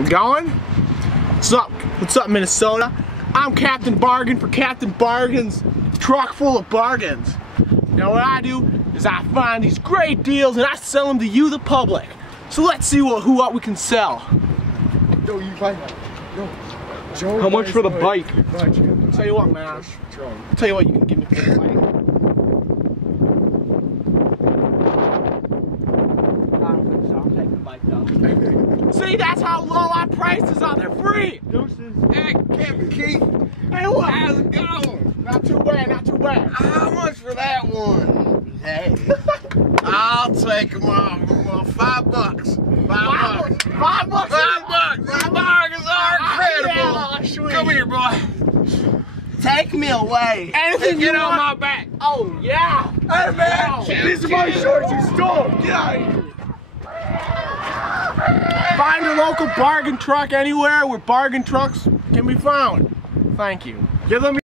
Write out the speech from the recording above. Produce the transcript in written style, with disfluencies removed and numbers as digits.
We're going? What's up? What's up, Minnesota? I'm Captain Bargain for Captain Bargain's truck full of bargains. Now what I do is I find these great deals and I sell them to you, the public. So let's see what we can sell. Yo, you buy that. Yo, Joe, how much for the bike? I'll tell you what, man. I'll tell you what you can give me for the bike. I'll take the bike though. See, that's how low our prices are. They're free. Deuces. Hey, Captain Keith. Hey, what? How's it going? Not too bad, not too bad. How much for that one? Hey, I'll take them all. $5. $5. $5? These bargains are incredible. Yeah, come here, boy. Take me away. Anything Get you on want. my back. Oh, yeah. Hey, man. These are my shorts you stole. Get out of here. Find a local bargain truck anywhere where bargain trucks can be found. Thank you. Give them